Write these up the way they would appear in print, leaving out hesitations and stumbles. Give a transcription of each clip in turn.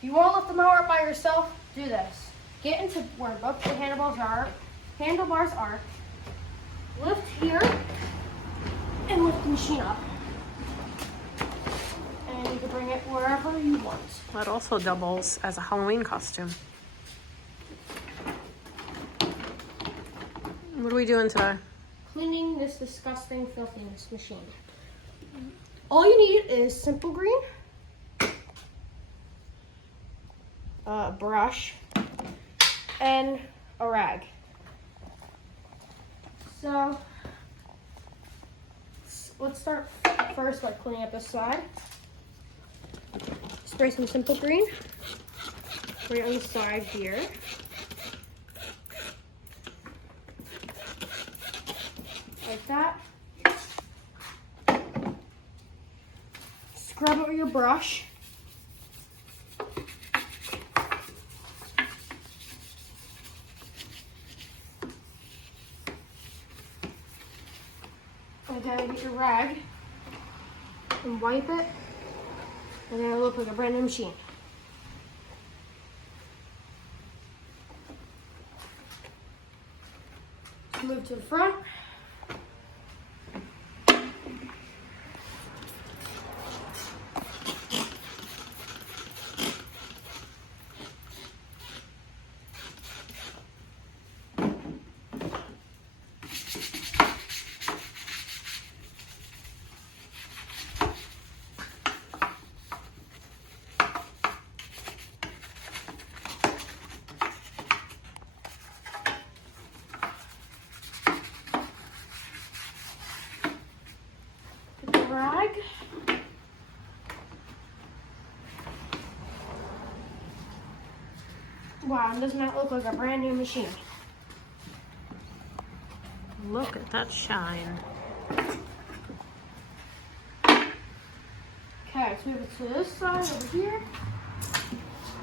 If you want to lift the mower up by yourself, do this. Get into where both the handlebars are. Lift here and lift the machine up. And you can bring it wherever you want. That also doubles as a Halloween costume. What are we doing today? Cleaning this disgusting filthiness machine. All you need is simple green, a brush, and a rag. So let's start first by cleaning up this side. Spray some simple green right on the side here. Like that. Scrub it with your brush. And then get your rag and wipe it. And then it'll look like a brand new machine. Let's move to the front. Rag. Wow, doesn't that look like a brand new machine? Look at that shine. Okay, let's move it to this side over here.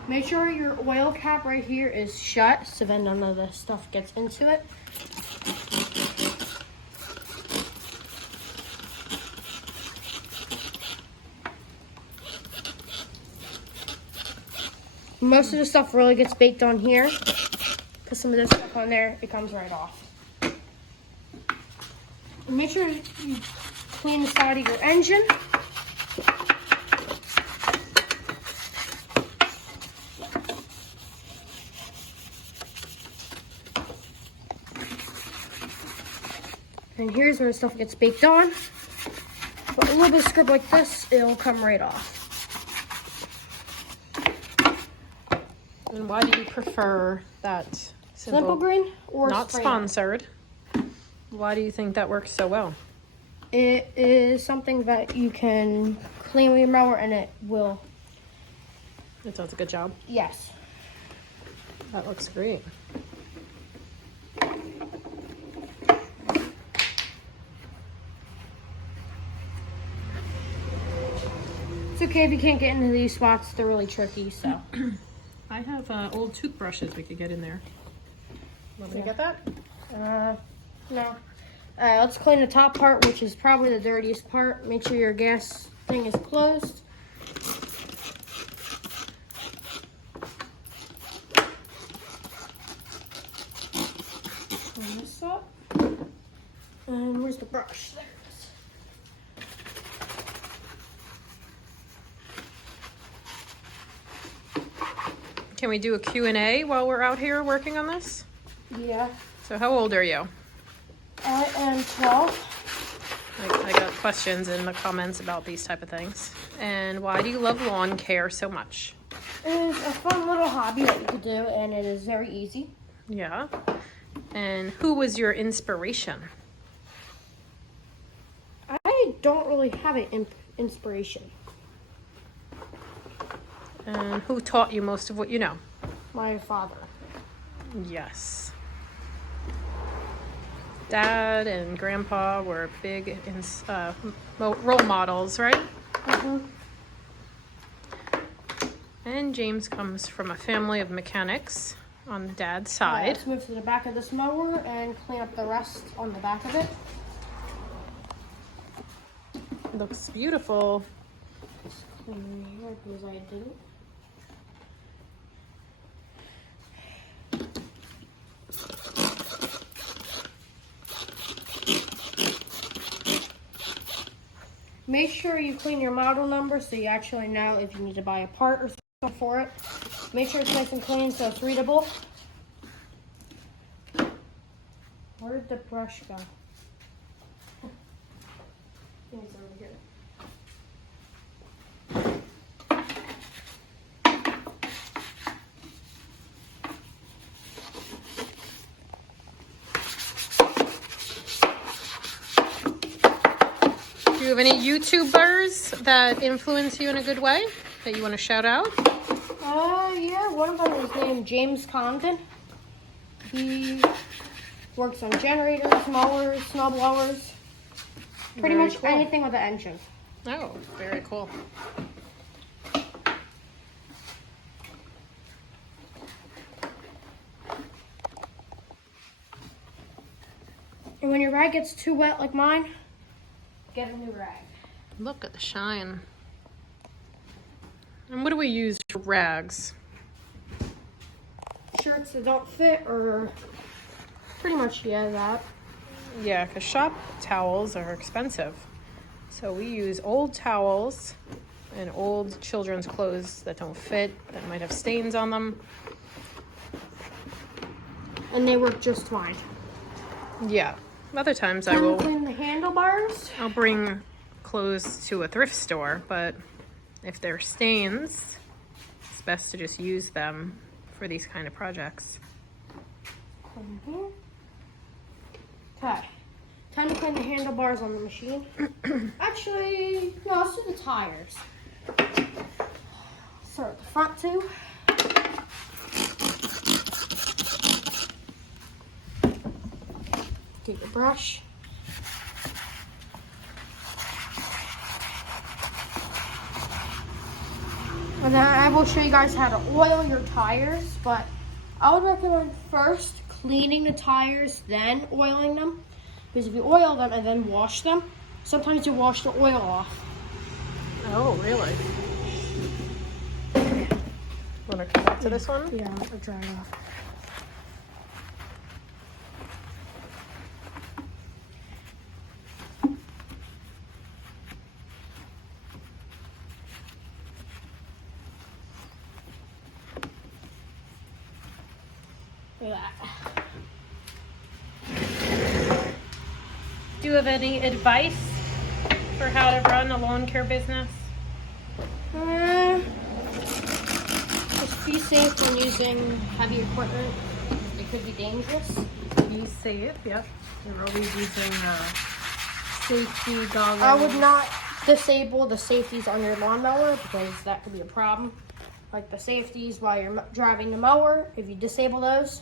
Make sure your oil cap right here is shut so then none of the stuff gets into it. Most of the stuff really gets baked on here. Put some of this stuff on there, it comes right off. And make sure you clean the side of your engine. And here's where the stuff gets baked on. But a little bit of scrub like this, it'll come right off. And why do you prefer that Simple green or not spray sponsored? Why do you think that works so well? It is something that you can clean with your mower and it will, It does a good job. yes. That looks great. It's okay if you can't get into these spots, they're really tricky, so. I have old toothbrushes we could get in there. Want me to get that? No. All right, let's clean the top part, which is probably the dirtiest part. Make sure your gas thing is closed. Clean this up. And where's the brush? There it is. Can we do a Q&A while we're out here working on this? Yeah. So how old are you? I am 12. I got questions in the comments about these type of things. And why do you love lawn care so much? It is a fun little hobby that you can do, and it is very easy. Yeah. And who was your inspiration? I don't really have an inspiration. And who taught you most of what you know? My father. Yes. Dad and Grandpa were big role models, right? Mm-hmm. And James comes from a family of mechanics on the dad's side. Let's move to the back of this mower and clean up the rest on the back of it. Looks beautiful. Clean here because I didn't. Make sure you clean your model number so you actually know if you need to buy a part or something for it. Make sure it's nice and clean so it's readable. Where did the brush go? I think it's over here. Do you have any YouTubers that influence you in a good way that you want to shout out? Yeah, one of them is named James Condon. He works on generators, mowers, snow blowers, pretty Very much cool. anything with an engine. Oh, very cool. And when your rag gets too wet like mine, get a new rag. Look at the shine. And what do we use for rags? Shirts that don't fit or pretty much, yeah, that. Yeah, because shop towels are expensive. So we use old towels and old children's clothes that don't fit, that might have stains on them. And they work just fine. Yeah. Other times Time to clean the handlebars. I'll bring clothes to a thrift store, but if they're stains, it's best to just use them for these kind of projects. Okay. Time to clean the handlebars on the machine. Actually, no, let's do the tires. Start with the front two. Get your brush. And then I will show you guys how to oil your tires, but I would recommend first cleaning the tires, then oiling them. Because if you oil them and then wash them, sometimes you wash the oil off. Oh, really? Want to come back to this one? Yeah, I'll dry it off. Look at that. Do you have any advice for how to run a lawn care business? Just be safe when using heavy equipment. It could be dangerous. Be safe, yep. You're always using safety goggles. I would not disable the safeties on your lawnmower because that could be a problem. Like the safeties while you're driving the mower, if you disable those,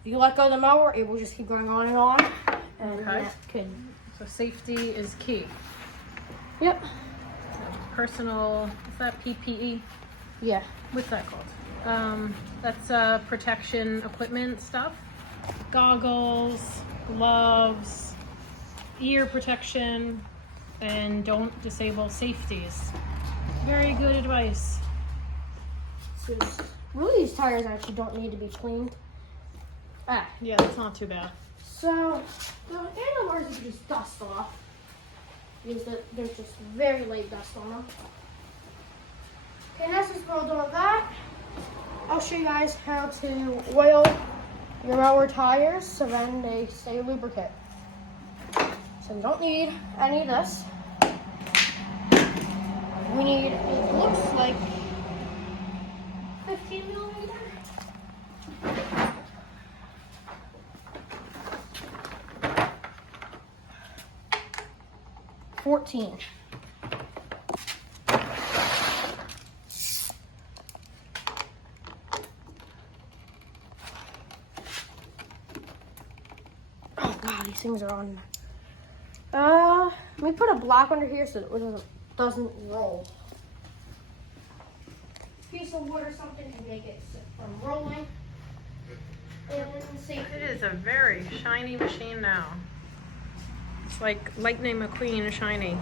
if you let go of the mower, it will just keep going on and on. And Okay. that could, So safety is key. yep, Personal, is that PPE? yeah. What's that called? That's protection equipment stuff. Goggles, gloves, ear protection, and don't disable safeties. Very good advice. So really, these tires actually don't need to be cleaned. Yeah, that's not too bad. So the handlebars you can just dust off because there's just very light dust on them. Okay, and that's just all done with that. I'll show you guys how to oil your mower tires so then they stay lubricant. So we don't need any of this. We need, it looks like 15 millimeter. $14. Oh god, these things are on. Let me put a block under here so it doesn't roll. Piece of wood or something to make it from rolling. And see. It is a very shiny machine now. It's like Lightning McQueen shiny.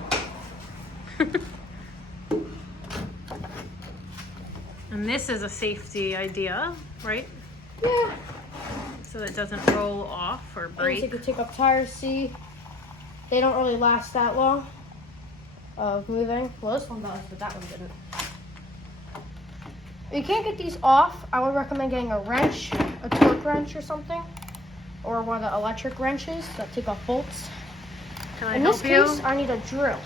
And this is a safety idea, right? Yeah. So that it doesn't roll off or And break. you could take up tires, see, they don't really last that long. of moving. Well, this one does, but that one didn't. If you can't get these off, I would recommend getting a wrench, a torque wrench or something, or one of the electric wrenches that take off bolts. Can I In help this you? case, I need a drill.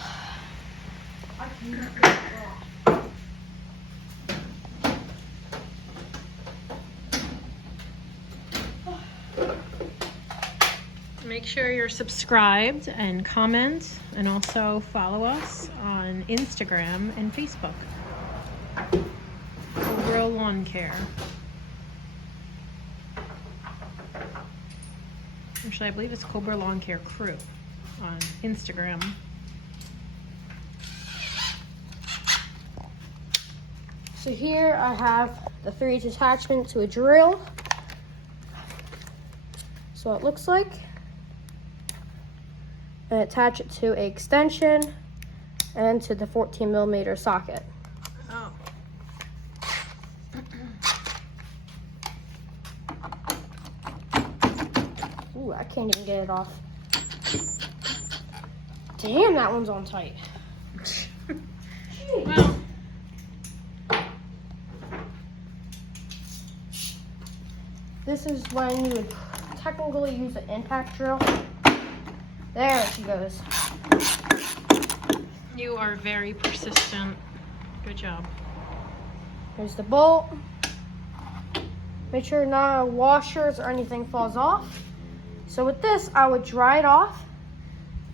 Make sure you're subscribed and comment, and also follow us on Instagram and Facebook. Cobra Lawn Care. Actually, I believe it's Cobra Lawn Care Crew on Instagram. So here I have the 3/8 attachment to a drill. So it looks like. And attach it to an extension and to the 14mm socket. Oh. Ooh, I can't even get it off. Damn, that one's on tight. Well, This is when you would technically use an impact drill. There she goes. you are very persistent. Good job. Here's the bolt. Make sure no washers or anything falls off. So with this, I would dry it off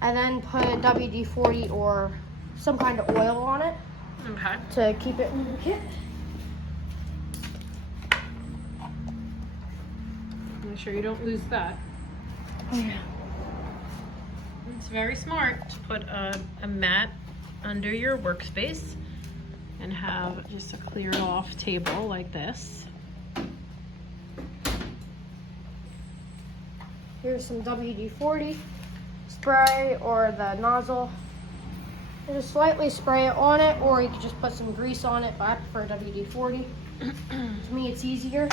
and then put WD-40 or some kind of oil on it Okay. to keep it lubricant. Make sure you don't lose that. Yeah. It's very smart to put a mat under your workspace and have just a cleared off table like this. Here's some WD-40 spray or the nozzle. You just slightly spray it on it, or you could just put some grease on it, but I prefer WD-40. To me, it's easier.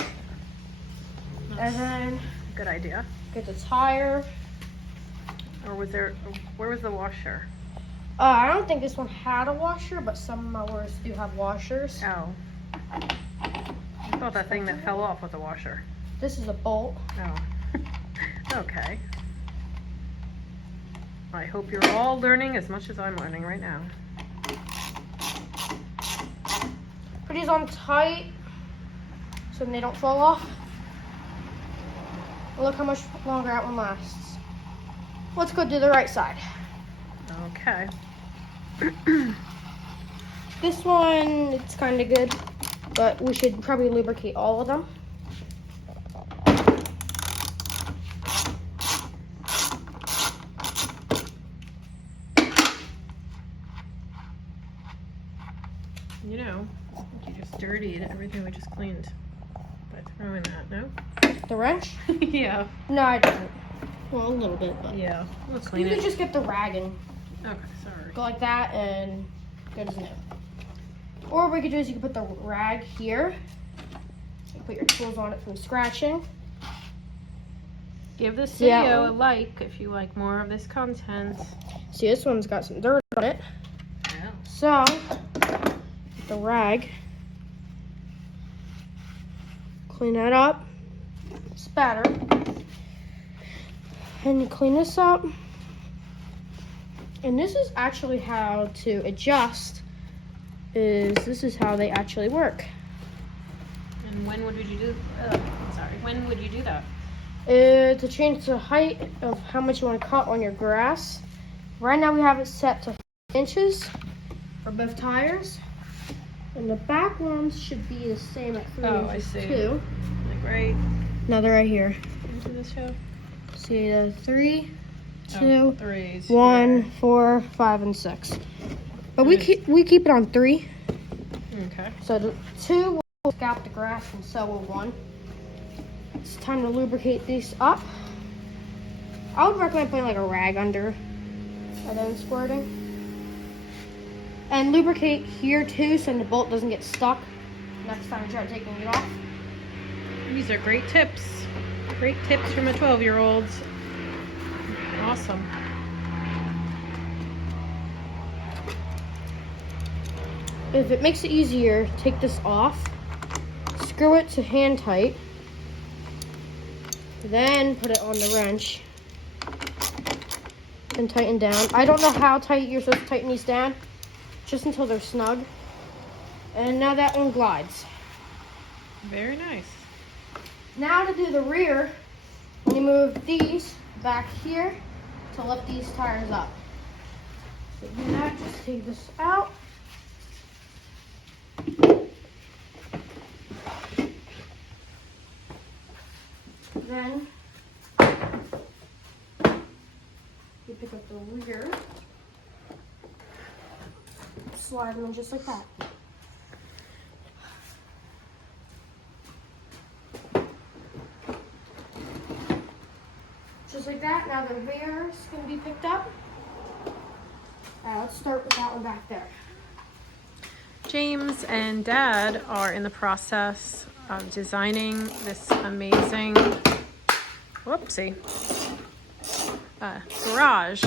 And then Good idea. get the tire. Or was there, where was the washer? I don't think this one had a washer, but some mowers do have washers. Oh. I thought that thing that fell off was a washer. This is a bolt. Oh. Okay. I hope you're all learning as much as I'm learning right now. Put these on tight so they don't fall off. And look how much longer that one lasts. Let's go do the right side. Okay. This one, it's kind of good, but we should probably lubricate all of them. You know, you just dirtied everything we just cleaned by throwing that, no? The wrench? Yeah. No, I didn't. Well, a little bit, but Yeah. We'll you clean could it. just get the rag and Okay, sorry. go like that and good as new. Or what we could do is you could put the rag here. You put your tools on it from scratching. Give this Yeah. video a like if you like more of this content. See, this one's got some dirt on it. Yeah. So, the rag, clean that up, spatter, and you clean this up. And this is actually how to adjust, this is how they actually work. And when would you do, when would you do that? To change the height of how much you want to cut on your grass. Right now we have it set to 5 inches for both tires. And the back ones should be the same at 3 Oh, I inches see. too. Like right Another right here. into the show? See the 3, Oh, 2, threes. 1, here. 4, 4, 5, and 6. But we Nice. keep it on 3. Okay. So the 2 will scalp the grass, and so will 1. It's time to lubricate these up. I would recommend putting like a rag under and then squirting. And lubricate here too, so the bolt doesn't get stuck next time you try taking it off. These are great tips. Great tips from a 12-year-old. Awesome. if it makes it easier, take this off, screw it to hand tight, then put it on the wrench and tighten down. I don't know how tight you're supposed to tighten these down, just until they're snug. And now that one glides. Very nice. Now to do the rear, you move these back here to lift these tires up. So do that, just take this out. Then you pick up the rear, slide them in just like that. Just like that. Now the rear is going to be picked up. Let's start with that one back there. James and Dad are in the process of designing this amazing, whoopsie, garage.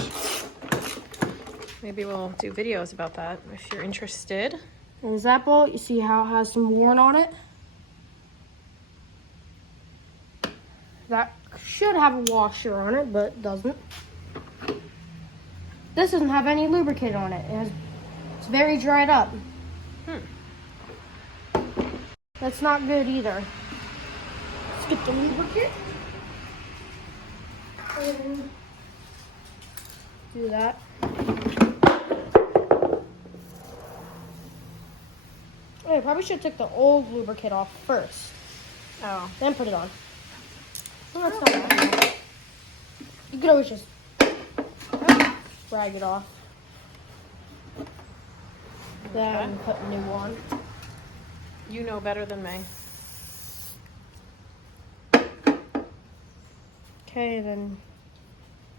Maybe we'll do videos about that if you're interested. There's that bolt. You see how it has some worn on it? That should have a washer on it, but doesn't. This doesn't have any lubricant on it. It's very dried up. That's not good either. Let's get the lubricant. And do that. Oh, I probably should have took the old lubricant off first. Oh. Then put it on. Oh, that's not bad. You could always just drag it off. Then put a new one. You know better than me. Okay, then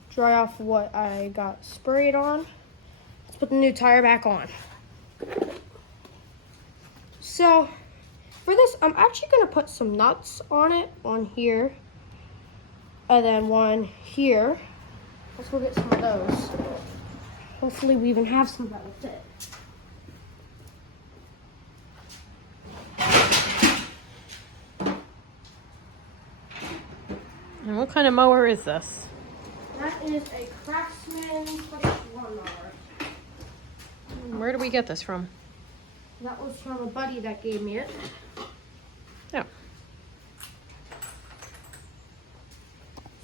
dry off what I got sprayed on. Let's put the new tire back on. So, for this, I'm actually going to put some nuts on it, one here, and then one here. Let's go get some of those. Hopefully we even have some that will fit. And what kind of mower is this? That is a Craftsman push lawnmower. Where did we get this from? That was from a buddy that gave me it. Yeah.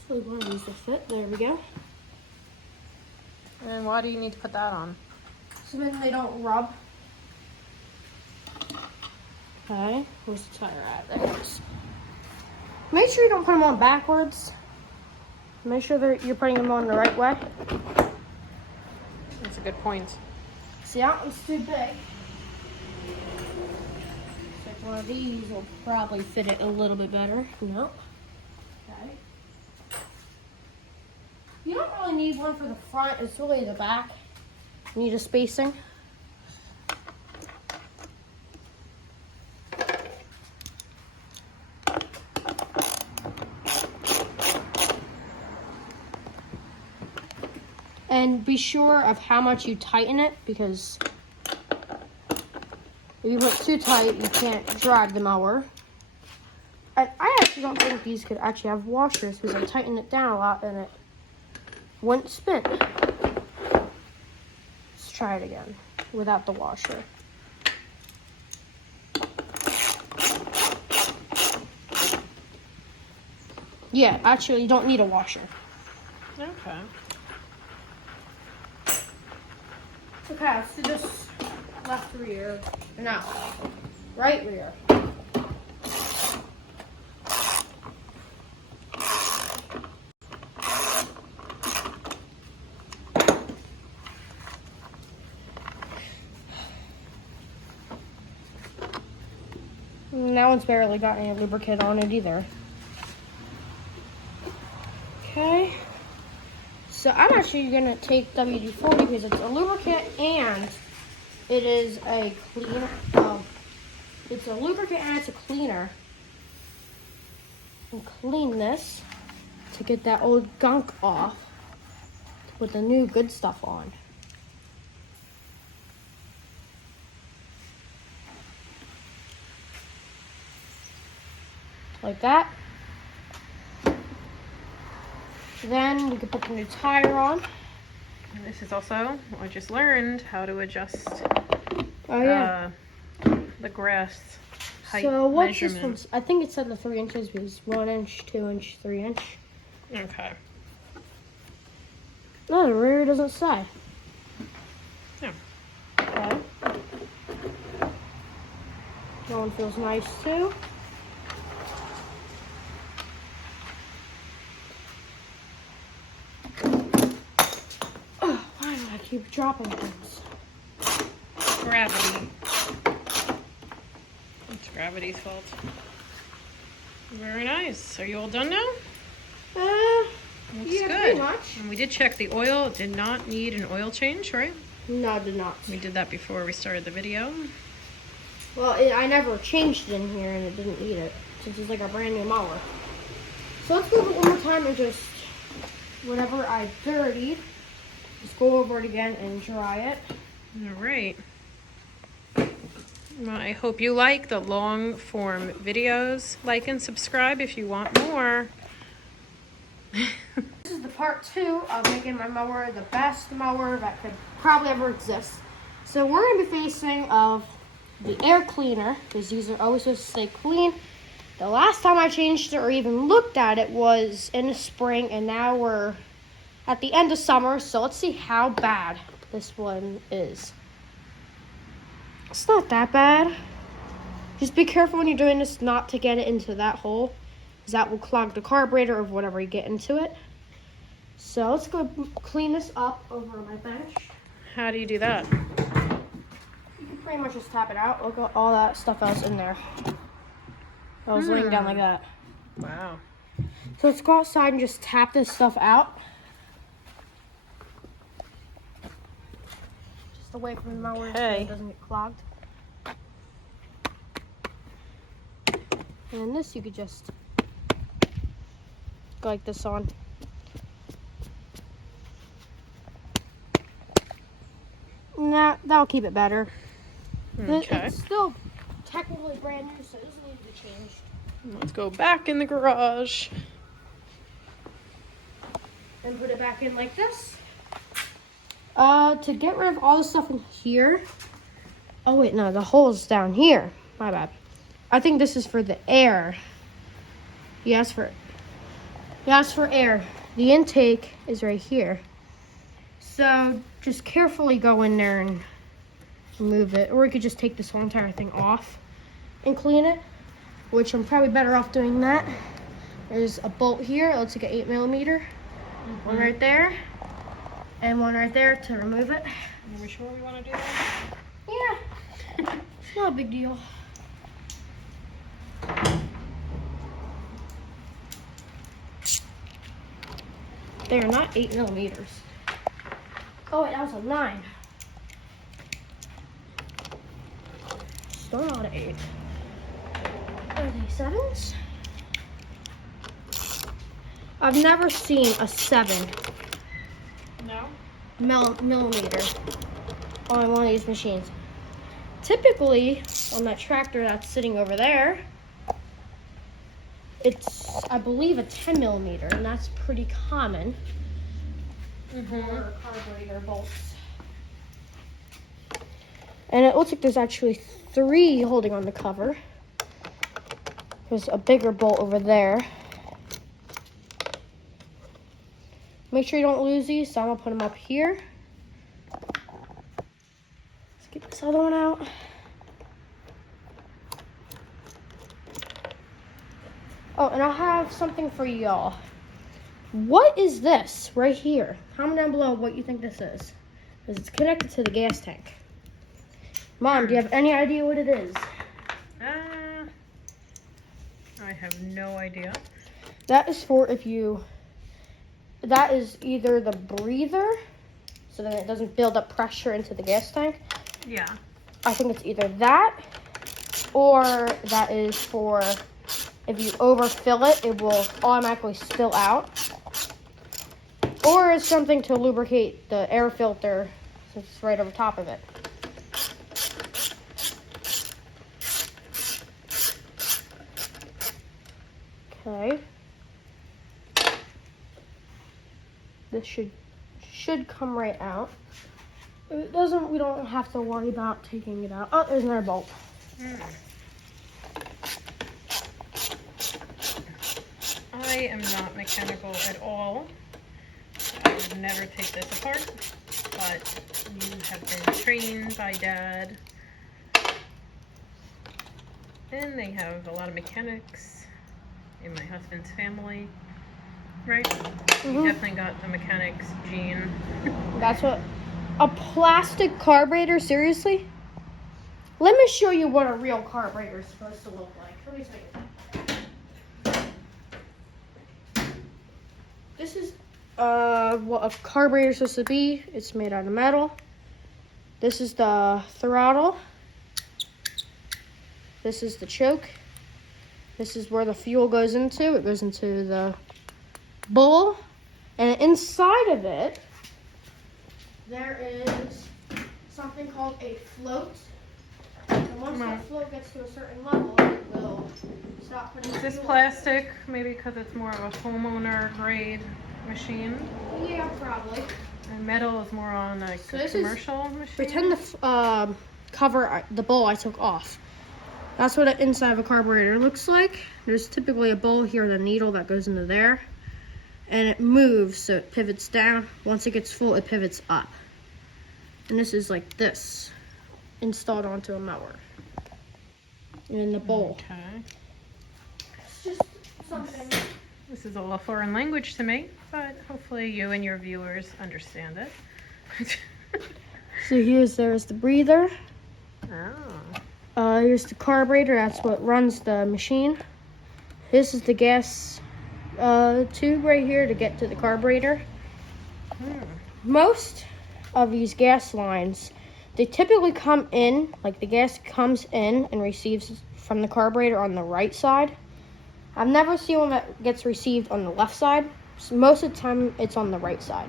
So one of these will fit. There we go. And why do you need to put that on? So then they don't rub. Okay, where's the tire at? There it is. Make sure you don't put them on backwards. Make sure that you're putting them on the right way. That's a good point. See, that one's too big. Like one of these will probably fit it a little bit better. Nope. Okay. You don't really need one for the front. It's really the back. You need a spacing. And be sure of how much you tighten it, because if you put too tight, you can't drag the mower. I actually don't think these could actually have washers, because I tightened it down a lot and it wouldn't spin. Let's try it again without the washer. Yeah, actually you don't need a washer. Okay. Okay, let's do this left rear. No, right rear. That one's barely got any lubricant on it either. Okay. So I'm actually gonna take WD-40 because it's a lubricant and it is a cleaner. It's a lubricant and it's a cleaner. And clean this to get that old gunk off to put the new good stuff on. like that. Then you can put the new tire on. And this is also, I just learned how to adjust Oh yeah. The grass height So what's this measurement. one? I think it said the 3 inches was 1 inch, 2 inch, 3 inch. Okay. No, the rear doesn't say. Yeah. Okay. That one feels nice too. Oh, why do I keep dropping things? Gravity. It's gravity's fault. Very nice. Are you all done now? Looks Yeah, good. pretty much. And we did check the oil. It did not need an oil change, right? No, I did not. We did that before we started the video. Well, I never changed it in here and it didn't need it, since it's like a brand new mower. So let's move it one more time and just, whatever I dirtied, just go over it again and dry it. All right. Well, I hope you like the long form videos. Like and subscribe if you want more. This is the part 2 of making my mower the best mower that could probably ever exist. So we're going to be facing of the air cleaner, because these are always supposed to stay clean. The last time I changed it or even looked at it was in the spring, and now we're at the end of summer, so let's see how bad this one is. It's not that bad. Just be careful when you're doing this not to get it into that hole, because that will clog the carburetor of whatever you get into it. So let's go clean this up over my bench. How do you do that? You can pretty much just tap it out. Look at all that stuff else in there. I was laying down like that. Wow. So let's go outside and just tap this stuff out. Just away from the mower so Okay. it doesn't get clogged. And then this you could just go like this on. Nah, that'll keep it better. Okay. It's still technically brand new, so it doesn't need to be changed. Let's go back in the garage. And put it back in like this. To get rid of all the stuff in here. Oh wait, no, the hole's down here. My bad. I think this is for the air. Yes, for air. The intake is right here. So just carefully go in there and remove it. Or you could just take this whole entire thing off and clean it, which I'm probably better off doing that. There's a bolt here. It looks like an 8mm. One right there. And one right there to remove it. Are we sure we want to do that? Yeah. It's not a big deal. They are not 8mm. Oh wait, that was a 9. Still not an 8. Are they 7s? I've never seen a 7 No. millimeter on one of these machines. Typically, on that tractor that's sitting over there, it's, I believe, a 10mm, and that's pretty common for carburetor bolts. And it looks like there's actually 3 holding on the cover. There's a bigger bolt over there. Make sure you don't lose these, so I'm gonna put them up here. Let's get this other one out. Oh, and I'll have something for y'all. What is this right here? Comment down below what you think this is. Because it's connected to the gas tank. Mom, do you have any idea what it is? I have no idea. That is for if you... That is either the breather, so then it doesn't build up pressure into the gas tank. Yeah. I think it's either that, or that is for if you overfill it, it will automatically spill out. Or it's something to lubricate the air filter since it's right over top of it. Okay. This should come right out. If it doesn't, we don't have to worry about taking it out. Oh, there's another bolt. I am not mechanical at all. I would never take this apart, but you have been trained by Dad. And they have a lot of mechanics in my husband's family, right? You definitely got the mechanics gene. That's what a plastic carburetor, seriously? Let me show you what a real carburetor is supposed to look like. Let me show you. This is what a carburetor is supposed to be. It's made out of metal. This is the throttle. This is the choke. This is where the fuel goes into. It goes into the bowl. And inside of it, there is something called a float. And once that float gets to a certain level, it will stop putting Is this fuel. plastic? Maybe because it's more of a homeowner grade machine. Yeah, probably. And metal is more on like So a this is- commercial machine. Pretend the cover, the bowl I took off. That's what the inside of a carburetor looks like. There's typically a bowl here with a needle that goes into there. And it moves, so it pivots down. Once it gets full, it pivots up. And this is like this, installed onto a mower. And in the bowl. Okay. It's just something. This is all a foreign language to me, but hopefully you and your viewers understand it. So there's the breather. Oh. Here's the carburetor. That's what runs the machine. This is the gas tube right here to get to the carburetor. Most of these gas lines, they typically come in, like the gas comes in and receives from the carburetor on the right side. I've never seen one that gets received on the left side. So most of the time, it's on the right side.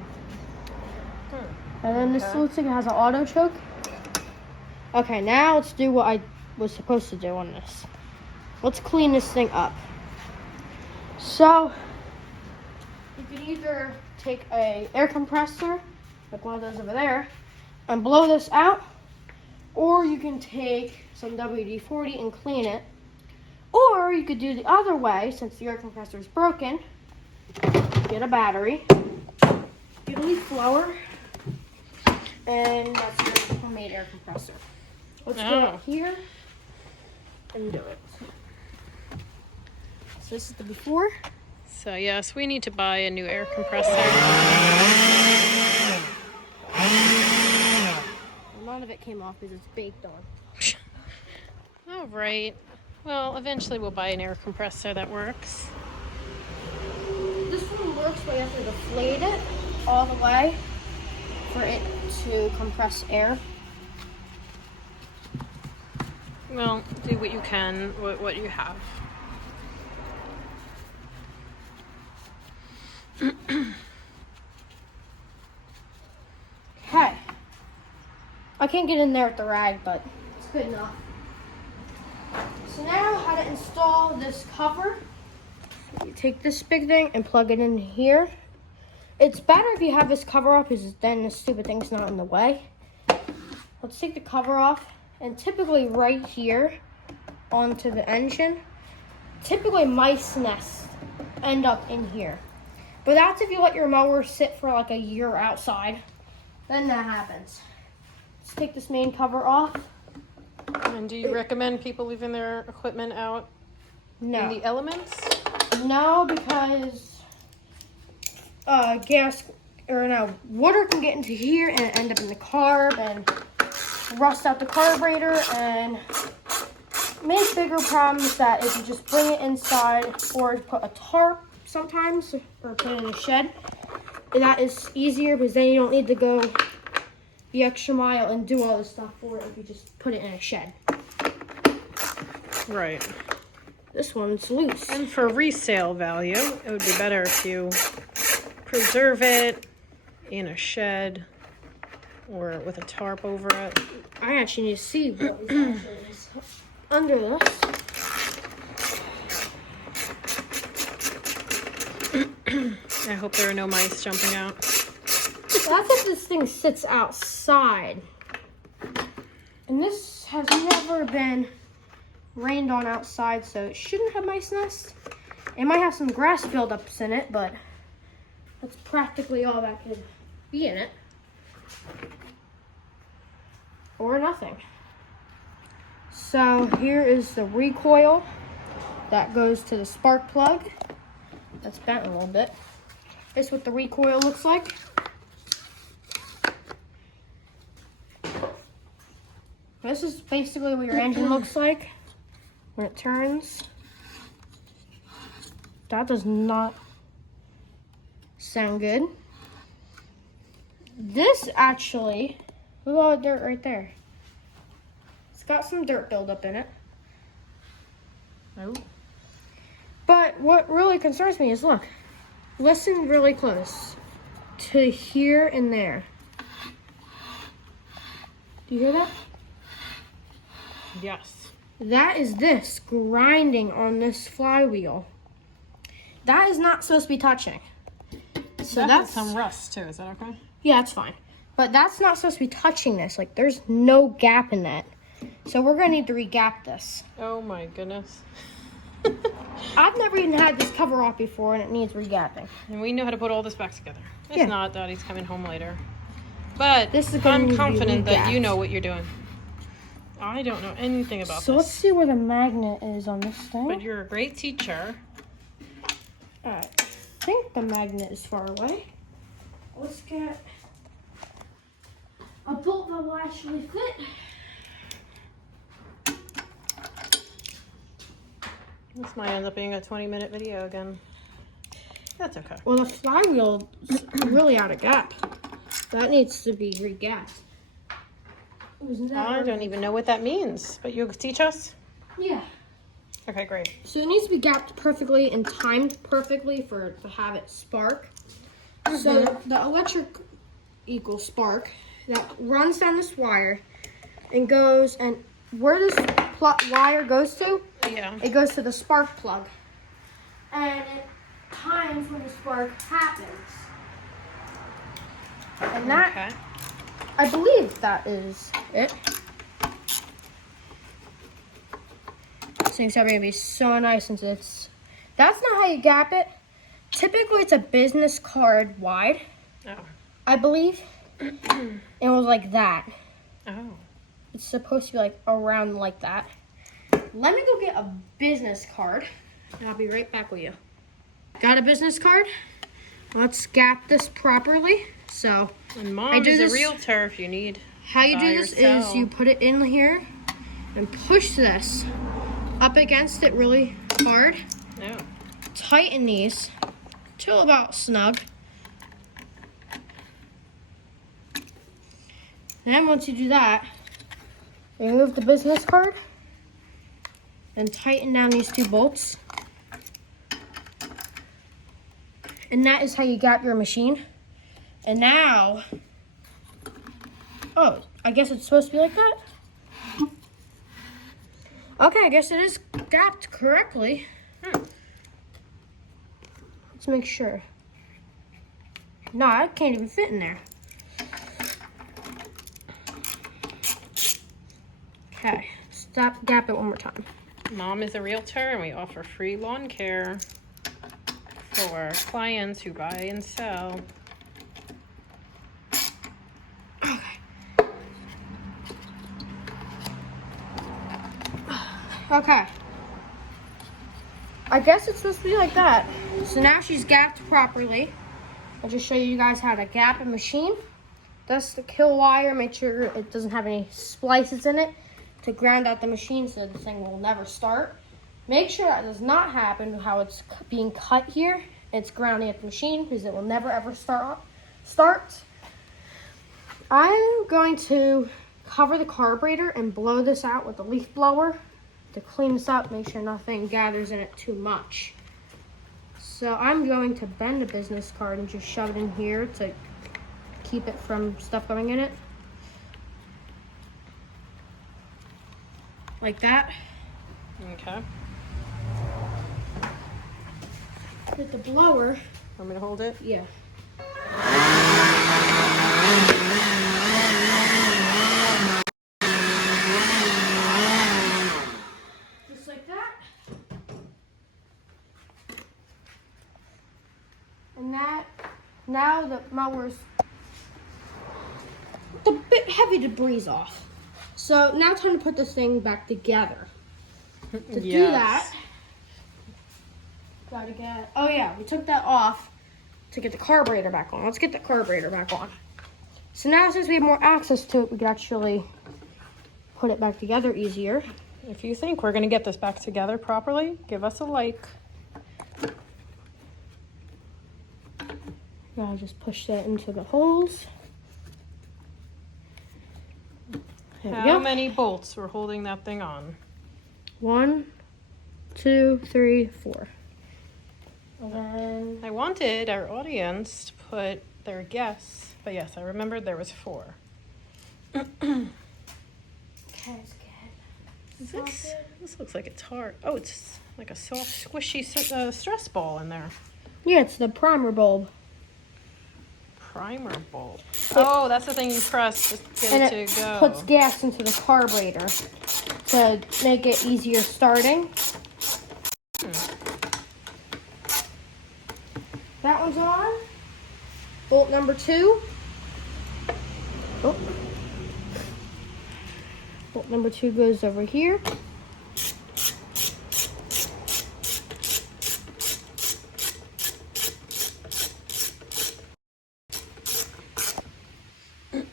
And then this looks like it has an auto choke. Okay, now let's do what I was supposed to do on this. Let's clean this thing up. So, you can either take a air compressor, like one of those over there, and blow this out, or you can take some WD-40 and clean it. Or you could do the other way, since the air compressor is broken. Get a battery, get a leaf blower, and that's your homemade air compressor. Let's get it here and do it. So this is the before. So yes, we need to buy a new air compressor. None of it came off because it's baked on. All right. Well, eventually we'll buy an air compressor that works. This one works, but you have to deflate it all the way for it to compress air. Well, do what you can, what you have. Okay. I can't get in there with the rag, but it's good enough. So now how to install this cover. You take this big thing and plug it in here. It's better if you have this cover off because then this stupid thing's not in the way. Let's take the cover off, and typically right here onto the engine, typically mice nests end up in here. But that's if you let your mower sit for like a year outside, then that happens. Let's take this main cover off. And do you recommend people leaving their equipment out in the elements? No, because water can get into here and end up in the carb and rust out the carburetor and make bigger problems that if you just bring it inside or put a tarp sometimes or put it in a shed, that is easier because then you don't need to go the extra mile and do all this stuff for it if you just put it in a shed. Right. This one's loose. And for resale value, it would be better if you preserve it in a shed or with a tarp over it. I actually need to see what is under this. hope there are no mice jumping out. That's if this thing sits outside. And this has never been rained on outside, so it shouldn't have mice nests. It might have some grass buildups in it, but that's practically all that could be in it. Or nothing. So here is the recoil that goes to the spark plug. That's bent a little bit. This is what the recoil looks like. This is basically what your engine looks like when it turns. That does not sound good. This actually, look at all the dirt right there. It's got some dirt buildup in it. Oh. But what really concerns me is, look, listen really close to here and there. Do you hear that? Yes. That is this grinding on this flywheel. That is not supposed to be touching. So that's some rust too. Is that okay? Yeah, that's fine. But that's not supposed to be touching this. Like, there's no gap in that. So we're gonna need to re-gap this. Oh my goodness. I've never even had this cover off before, and it needs re-gapping. And we know how to put all this back together. If Yeah. not, Daddy's coming home later. But This is gonna need I'm to be confident that you regapped. know what you're doing. I don't know anything about So let's this. see where the magnet is on this thing. But you're a great teacher. I think the magnet is far away. Let's get a bolt that will actually fit. This might end up being a 20-minute video again. That's okay. Well, the flywheel is really out of gap. That needs to be re-gapped. It was never... I don't even know what that means, but you'll teach us? Yeah. Okay, great. So it needs to be gapped perfectly and timed perfectly for to have it spark. So the electric equal spark that runs down this wire and goes, and where this wire goes to, Yeah. it goes to the spark plug. And it times when the spark happens. And that, Okay. I believe that is it. This thing's probably gonna be so nice since it's, that's not how you gap it. Typically it's a business card wide, Oh. I believe. It was like that. Oh. It's supposed to be like around like that. Let me go get a business card and I'll be right back with you. Got a business card? Let's gap this properly. So And I Mom do is this- a realtor if you need. how you buy do or this sell. is you put it in here and push this up against it really hard. No. Tighten these till about snug. Then once you do that, remove the business card and tighten down these two bolts. And that is how you gap your machine. And now, oh, I guess it's supposed to be like that? Okay, I guess it is gapped correctly. Let's make sure. No, I can't even fit in there. Okay, stop, gap it one more time. Mom is a realtor and we offer free lawn care for clients who buy and sell. Okay. I guess it's supposed to be like that. So now she's gapped properly. I'll just show you guys how to gap a machine. Dust the kill wire, make sure it doesn't have any splices in it to ground out the machine so the thing will never start. Make sure that does not happen how it's being cut here. It's grounding at the machine because it will never ever start. I'm going to cover the carburetor and blow this out with a leaf blower to clean this up, make sure nothing gathers in it too much. So I'm going to bend the business card and just shove it in here to keep it from stuff going in it. Like that. Okay. With the blower, Want me to hold it? Yeah. Just like that. And now the mower's a bit heavy debris off. So now it's time to put this thing back together. To do that, gotta get, oh yeah, we took that off to get the carburetor back on. Let's get the carburetor back on. So now since we have more access to it, we can actually put it back together easier. If you think we're gonna get this back together properly, give us a like. Now just push that into the holes. There we How go. many bolts were holding that thing on? 1, 2, 3, 4. And then I wanted our audience to put their guess, but yes, I remembered there was 4. This looks like it's hard. Oh, it's like a soft, squishy stress ball in there. yeah, it's the primer bulb. Primer bulb. Oh, that's the thing you press to get And it it to go. puts gas into the carburetor to make it easier starting. That one's on. Bolt number 2. Oh. Bolt number 2 goes over here.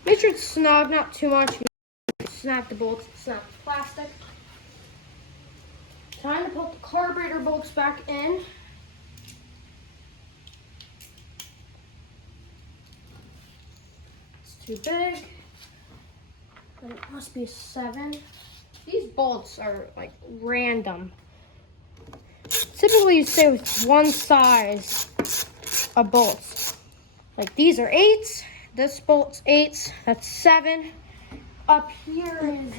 Make sure it's snug, not too much. Snap the bolts, snap the plastic. Time to put the carburetor bolts back in. It's too big. But it must be a 7. These bolts are like random. Typically you say with one size of bolts. Like these are 8s. This bolt's 8s. That's 7. Up here is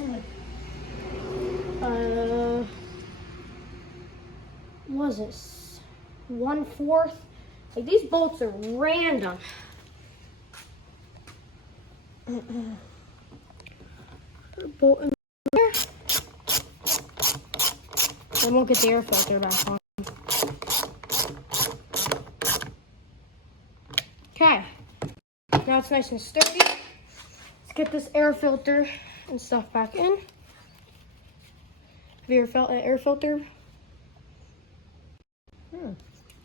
what is this? 1/4. Like these bolts are random. Put a bolt in there. I won't get the air filter back on. Okay. Now it's nice and sturdy. Let's get this air filter and stuff back in. Have you ever felt an air filter?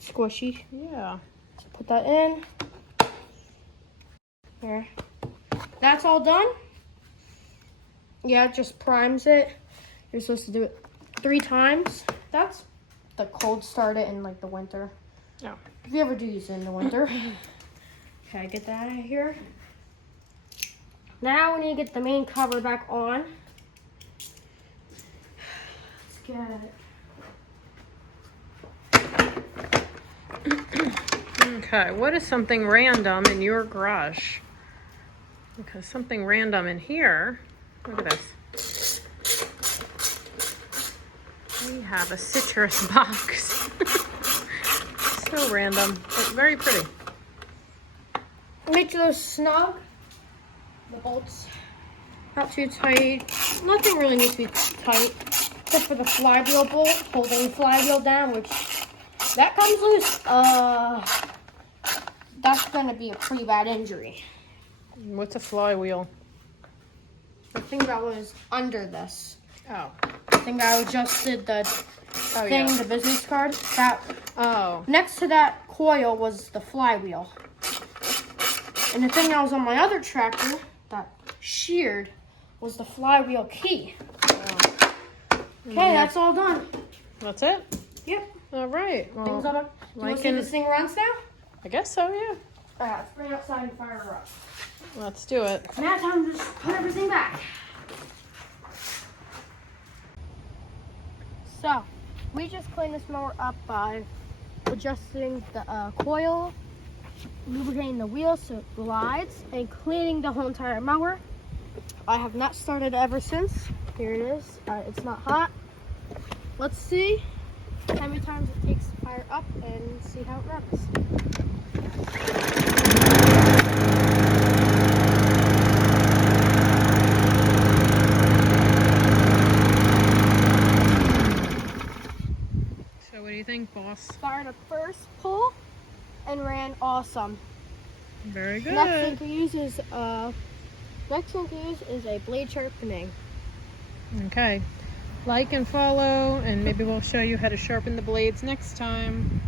Squishy. Yeah. So put that in. There. That's all done. Yeah, it just primes it. You're supposed to do it 3 times. That's the cold start it in like the winter. Oh. If you ever do use it in the winter. Okay, get that out of here. Now we need to get the main cover back on. Let's get it. Okay, what is something random in your garage? Because something random in here. Look at this. We have a citrus box. So random, but very pretty. Make those snug. The bolts not too tight. Nothing really needs to be tight, except for the flywheel bolt holding the flywheel down, which that comes loose. That's gonna be a pretty bad injury. What's a flywheel? The thing that was under this. Oh. The thing that I adjusted the thing, yeah. the business card. That Oh. next to that coil was the flywheel. And the thing that was on my other tractor that sheared was the flywheel key. Okay, that's all done. That's it? Yep. All right. Well, Things up. Do you want to see liking- if this thing runs now? I guess so, yeah. Alright, let's bring it outside and fire her up. Let's do it. Now it's time to just put everything back. So, we just cleaned this mower up by adjusting the coil, lubricating the wheel so it glides, and cleaning the whole entire mower. I have not started ever since. Here it is. It's not hot. Let's see how many times it takes to fire up and see how it runs. So what do you think, boss? Fired up first pull and ran awesome. Very good. Next thing to use is a blade sharpening. Okay. Like and follow, and maybe we'll show you how to sharpen the blades next time.